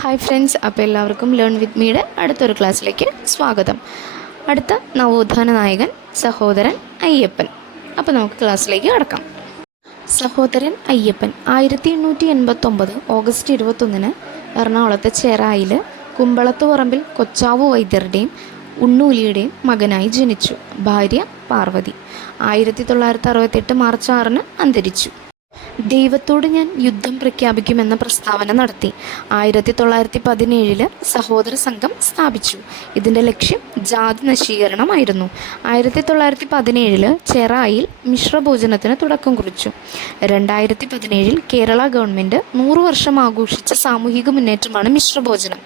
Hi friends, അപ്പോൾ എല്ലാവർക്കും learn with മീയുടെ അടുത്തൊരു ക്ലാസ്സിലേക്ക് സ്വാഗതം. അടുത്ത നവോത്ഥാന നായകൻ സഹോദരൻ അയ്യപ്പൻ. അപ്പോൾ നമുക്ക് ക്ലാസ്സിലേക്ക് കടക്കാം. സഹോദരൻ അയ്യപ്പൻ 1889 ഓഗസ്റ്റ് 21 എറണാകുളത്തെ ചെറായിൽ കുമ്പളത്തുപറമ്പിൽ കൊച്ചാവു വൈദ്യരുടെയും ഉണ്ണൂലിയുടെയും മകനായി ജനിച്ചു. ഭാര്യ പാർവതി. 1968 മാർച്ച് 6 അന്തരിച്ചു. ദൈവത്തോട് ഞാൻ യുദ്ധം പ്രഖ്യാപിക്കുമെന്ന പ്രസ്താവന നടത്തി. 1917 സഹോദര സംഘം സ്ഥാപിച്ചു. ഇതിൻ്റെ ലക്ഷ്യം ജാതി നശീകരണമായിരുന്നു. 1917 ചെറായിൽ മിശ്രഭോജനത്തിന് തുടക്കം കുറിച്ചു. 2017 കേരള ഗവൺമെൻറ് 100 വർഷം ആഘോഷിച്ച സാമൂഹിക മുന്നേറ്റമാണ് മിശ്രഭോജനം.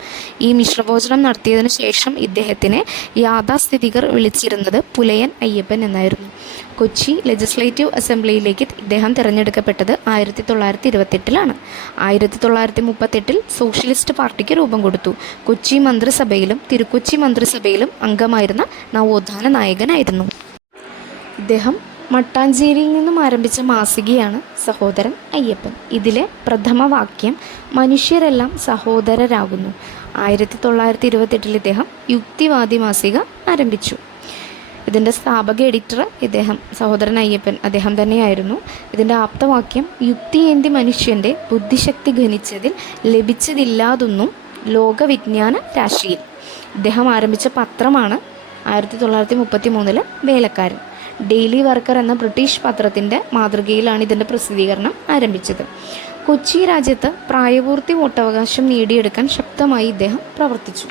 ഈ മിശ്രഭോജനം നടത്തിയതിനു ശേഷം ഇദ്ദേഹത്തിനെ യാഥാസ്ഥിതികർ വിളിച്ചിരുന്നത് പുലയൻ അയ്യപ്പൻ എന്നായിരുന്നു. കൊച്ചി ലെജിസ്ലേറ്റീവ് അസംബ്ലിയിലേക്ക് ഇദ്ദേഹം തിരഞ്ഞെടുക്കപ്പെട്ടത് 1928 1938 സോഷ്യലിസ്റ്റ് പാർട്ടിക്ക് രൂപം കൊടുത്തു. കൊച്ചി മന്ത്രിസഭയിലും തിരുക്കൊച്ചി മന്ത്രിസഭയിലും അംഗമായിരുന്ന നവോത്ഥാന നായകനായിരുന്നു. ഇദ്ദേഹം മട്ടാഞ്ചേരിയിൽ നിന്നും ആരംഭിച്ച മാസികയാണ് സഹോദരൻ അയ്യപ്പൻ. ഇതിലെ പ്രഥമ വാക്യം മനുഷ്യരെല്ലാം സഹോദരരാകുന്നു. 1928 ഇദ്ദേഹം യുക്തിവാദി മാസിക ആരംഭിച്ചു. ഇതിൻ്റെ സ്ഥാപക എഡിറ്റർ സഹോദരൻ അയ്യപ്പൻ അദ്ദേഹം തന്നെയായിരുന്നു. ഇതിൻ്റെ ആപ്തവാക്യം യുക്തിയേന്തി മനുഷ്യൻ്റെ ബുദ്ധിശക്തി ഘനിച്ചതിൽ ലഭിച്ചതില്ലാതൊന്നും ലോകവിജ്ഞാന രാശിയിൽ. ഇദ്ദേഹം ആരംഭിച്ച പത്രമാണ് 1933 വേലക്കാരൻ. ഡെയിലി വർക്കർ എന്ന ബ്രിട്ടീഷ് പത്രത്തിൻ്റെ മാതൃകയിലാണ് ഇതിൻ്റെ പ്രസിദ്ധീകരണം ആരംഭിച്ചത്. കൊച്ചി രാജ്യത്ത് പ്രായപൂർത്തി വോട്ടവകാശം നേടിയെടുക്കാൻ ശക്തമായി ഇദ്ദേഹം പ്രവർത്തിച്ചു.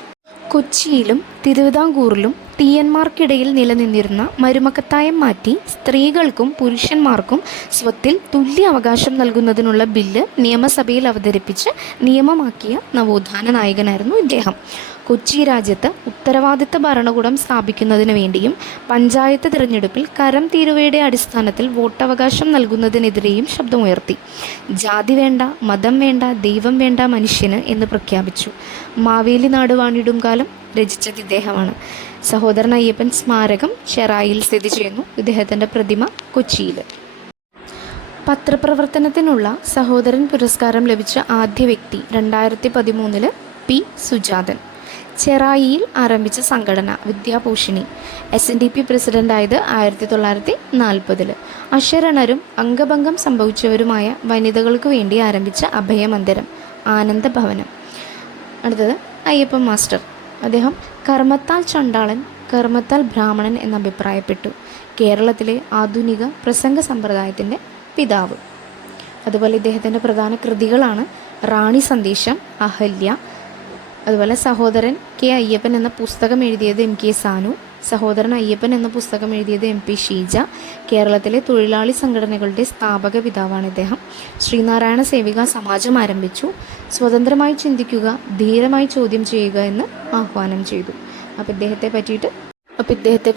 കൊച്ചിയിലും തിരുവിതാംകൂറിലും തീയന്മാർക്കിടയിൽ നിലനിന്നിരുന്ന മരുമക്കത്തായം മാറ്റി സ്ത്രീകൾക്കും പുരുഷന്മാർക്കും സ്വത്തിൽ തുല്യ അവകാശം നൽകുന്നതിനുള്ള ബില്ല് നിയമസഭയിൽ അവതരിപ്പിച്ച് നിയമമാക്കിയ നവോത്ഥാന നായകനായിരുന്നു ഇദ്ദേഹം. കൊച്ചി രാജ്യത്ത് ഉത്തരവാദിത്ത ഭരണകൂടം സ്ഥാപിക്കുന്നതിന് വേണ്ടിയും പഞ്ചായത്ത് തിരഞ്ഞെടുപ്പിൽ കരം തീരുവയുടെ അടിസ്ഥാനത്തിൽ വോട്ടവകാശം നൽകുന്നതിനെതിരെയും ശബ്ദമുയർത്തി. ജാതി വേണ്ട, മതം വേണ്ട, ദൈവം വേണ്ട മനുഷ്യന് എന്ന് പ്രഖ്യാപിച്ചു. മാവേലി നാട് വാണിടും കാലം രചിച്ചത് ഇദ്ദേഹമാണ്. സഹോദരൻ അയ്യപ്പൻ സ്മാരകം ചെറായിൽ സ്ഥിതി ചെയ്യുന്നു. ഇദ്ദേഹത്തിൻ്റെ പ്രതിമ കൊച്ചിയിൽ. പത്രപ്രവർത്തനത്തിനുള്ള സഹോദരൻ പുരസ്കാരം ലഭിച്ച ആദ്യ വ്യക്തി 2013 പി സുജാതൻ. ചെറായിയിൽ ആരംഭിച്ച സംഘടന വിദ്യാപോഷിണി. SNDP പ്രസിഡൻ്റായത് 1940. അശരണരും അംഗഭംഗം സംഭവിച്ചവരുമായ വനിതകൾക്ക് വേണ്ടി ആരംഭിച്ച അഭയമന്ദിരം ആനന്ദഭവനം. അടുത്തത് അയ്യപ്പൻ മാസ്റ്റർ. അദ്ദേഹം കർമ്മത്താൽ ചണ്ടാളൻ, കർമ്മത്താൽ ബ്രാഹ്മണൻ എന്ന് അഭിപ്രായപ്പെട്ടു. കേരളത്തിലെ ആധുനിക പ്രസംഗ സമ്പ്രദായത്തിൻ്റെ പിതാവ്. അതുപോലെ ഇദ്ദേഹത്തിൻ്റെ പ്രധാന കൃതികളാണ് റാണി സന്ദേശം, അഹല്യ. അതുപോലെ സഹോദരൻ കെ അയ്യപ്പൻ എന്ന പുസ്തകം എഴുതിയത് MK സാനു. സഹോദരൻ അയ്യപ്പൻ എന്ന പുസ്തകം എഴുതിയത് MP ഷീജ. കേരളത്തിലെ തൊഴിലാളി സംഘടനകളുടെ സ്ഥാപക പിതാവാണ് ഇദ്ദേഹം. ശ്രീനാരായണ സേവിക സമാജം ആരംഭിച്ചു. സ്വതന്ത്രമായി ചിന്തിക്കുക, ധീരമായി ചോദ്യം ചെയ്യുക എന്ന് ആഹ്വാനം ചെയ്തു. അപ്പോൾ ഇദ്ദേഹത്തെ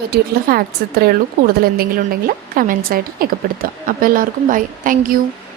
പറ്റിയിട്ടുള്ള ഫാക്ട്സ് ഇത്രയേ ഉള്ളൂ. കൂടുതൽ എന്തെങ്കിലും ഉണ്ടെങ്കിൽ കമൻസ് ആയിട്ട് രേഖപ്പെടുത്തുക. അപ്പോൾ എല്ലാവർക്കും ബൈ. Thank you.